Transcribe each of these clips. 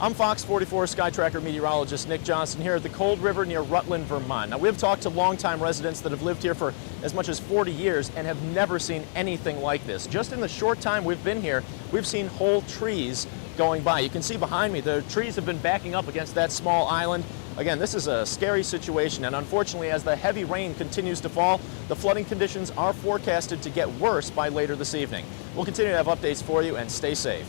I'm Fox 44 Skytracker meteorologist Nick Johnston here at the Cold River near Rutland, Vermont. Now, we've talked to longtime residents that have lived here for as much as 40 years and have never seen anything like this. Just in the short time we've been here, we've seen whole trees going by. You can see behind me, the trees have been backing up against that small island. Again, this is a scary situation, and unfortunately, as the heavy rain continues to fall, the flooding conditions are forecasted to get worse by later this evening. We'll continue to have updates for you, and stay safe.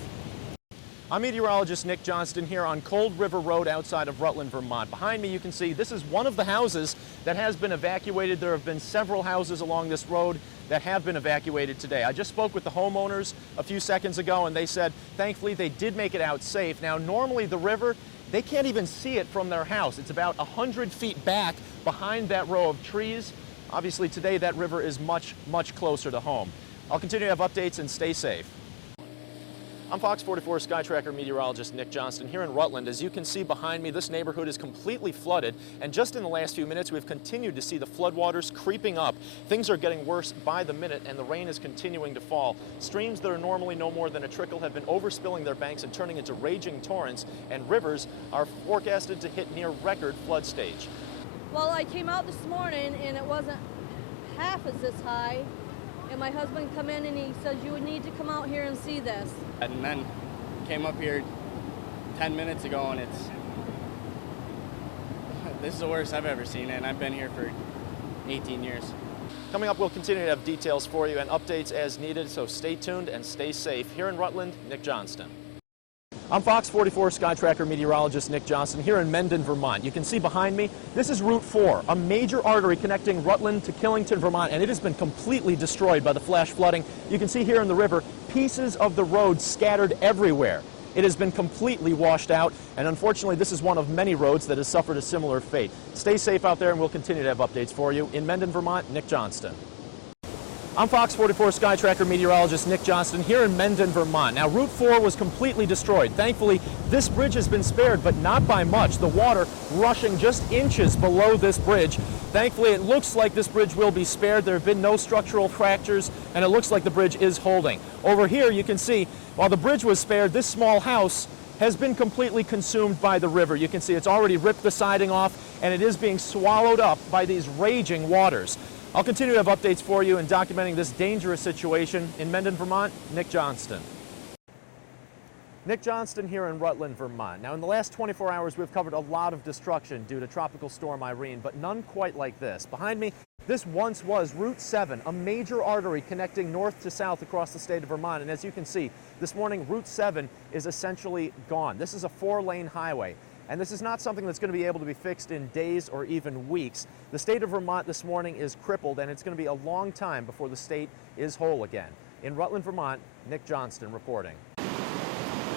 I'm meteorologist Nick Johnston here on Cold River Road outside of Rutland, Vermont. Behind me you can see this is one of the houses that has been evacuated. There have been several houses along this road that have been evacuated today. I just spoke with the homeowners a few seconds ago and they said thankfully they did make it out safe. Now normally the river, they can't even see it from their house. It's about 100 feet back behind that row of trees. Obviously today that river is much closer to home. I'll continue to have updates and stay safe. I'm Fox 44 Skytracker meteorologist Nick Johnston here in Rutland. As you can see behind me, this neighborhood is completely flooded, and just in the last few minutes we've continued to see the floodwaters creeping up. Things are getting worse by the minute and the rain is continuing to fall. Streams that are normally no more than a trickle have been overspilling their banks and turning into raging torrents, and rivers are forecasted to hit near record flood stage. Well, I came out this morning and it wasn't half as this high. And my husband come in and he says, you would need to come out here and see this. And then came up here 10 minutes ago and this is the worst I've ever seen it, and I've been here for 18 years. Coming up, we'll continue to have details for you and updates as needed, so stay tuned and stay safe. Here in Rutland, Nick Johnston. I'm Fox 44 Skytracker meteorologist Nick Johnston here in Mendon, Vermont. You can see behind me, this is Route 4, a major artery connecting Rutland to Killington, Vermont, and it has been completely destroyed by the flash flooding. You can see here in the river, pieces of the road scattered everywhere. It has been completely washed out, and unfortunately this is one of many roads that has suffered a similar fate. Stay safe out there and we'll continue to have updates for you. In Mendon, Vermont, Nick Johnston. I'm Fox 44 Skytracker meteorologist Nick Johnston here in Mendon, Vermont. Now, Route 4 was completely destroyed. Thankfully, this bridge has been spared, but not by much. The water rushing just inches below this bridge. Thankfully, it looks like this bridge will be spared. There have been no structural fractures, and it looks like the bridge is holding. Over here, you can see, while the bridge was spared, this small house has been completely consumed by the river. You can see it's already ripped the siding off, and it is being swallowed up by these raging waters. I'll continue to have updates for you in documenting this dangerous situation. In Mendon, Vermont, Nick Johnston. Nick Johnston here in Rutland, Vermont. Now, in the last 24 hours, we've covered a lot of destruction due to Tropical Storm Irene, but none quite like this. Behind me, this once was Route 7, a major artery connecting north to south across the state of Vermont. And as you can see, this morning, Route 7 is essentially gone. This is a 4-lane highway. And this is not something that's going to be able to be fixed in days or even weeks. The state of Vermont this morning is crippled, and it's going to be a long time before the state is whole again. In Rutland, Vermont, Nick Johnston reporting.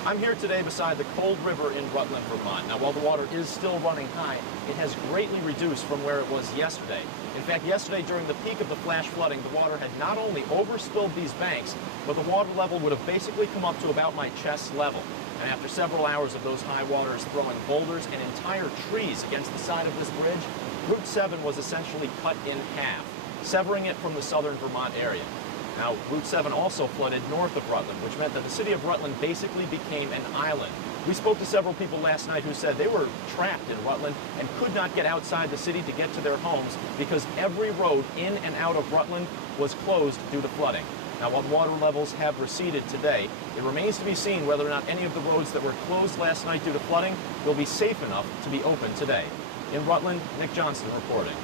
I'm here today beside the Cold River in Rutland, Vermont. Now, while the water is still running high, it has greatly reduced from where it was yesterday. In fact, yesterday during the peak of the flash flooding, the water had not only overspilled these banks, but the water level would have basically come up to about my chest level. And after several hours of those high waters throwing boulders and entire trees against the side of this bridge, Route 7 was essentially cut in half, severing it from the southern Vermont area. Now, Route 7 also flooded north of Rutland, which meant that the city of Rutland basically became an island. We spoke to several people last night who said they were trapped in Rutland and could not get outside the city to get to their homes because every road in and out of Rutland was closed due to flooding. Now, while water levels have receded today, it remains to be seen whether or not any of the roads that were closed last night due to flooding will be safe enough to be open today. In Rutland, Nick Johnston reporting.